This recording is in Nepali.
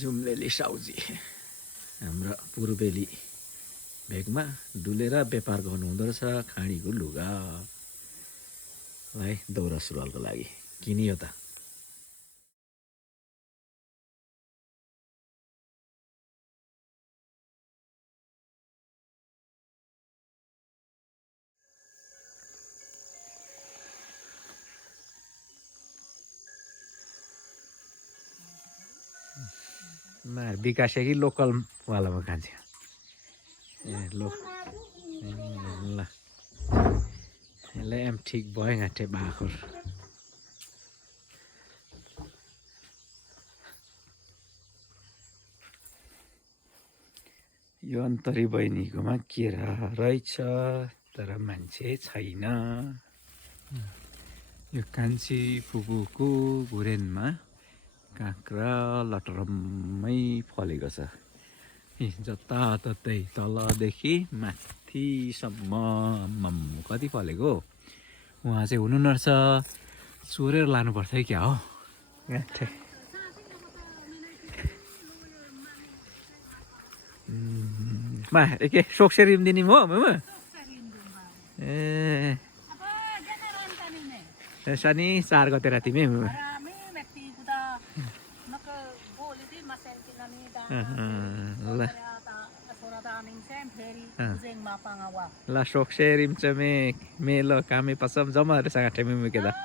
जुम्लेली साउजी हाम्रो पूर्वेली भेगमा डुलेर व्यापार गर्नु हुँदो रहेछ खाँडीको लुगा भाइ दौरा सुरुवालको लागि किनियो त विकास कि लोकल वालामा खान्छ ए लो ल यसलाई एम ठिक भयो घाँटे बाखुर यो अन्तरी बहिनीकोमा केरा रहेछ तर मान्छे छैन यो कान्छी फुपूको घुरेनमा काँक्रा लटरम्मै फलेको छ जताततै तलदेखि माथिसम्म कति फलेको उहाँ चाहिँ हुनु नर्छ चोरेर लानुपर्छ है क्या हो मा एके सोक्से रिम दिने हो मामा ए शनि 4 गते रातिमै La sok serim ceme melo kami pasam jama ada sangat cemi mungkin dah.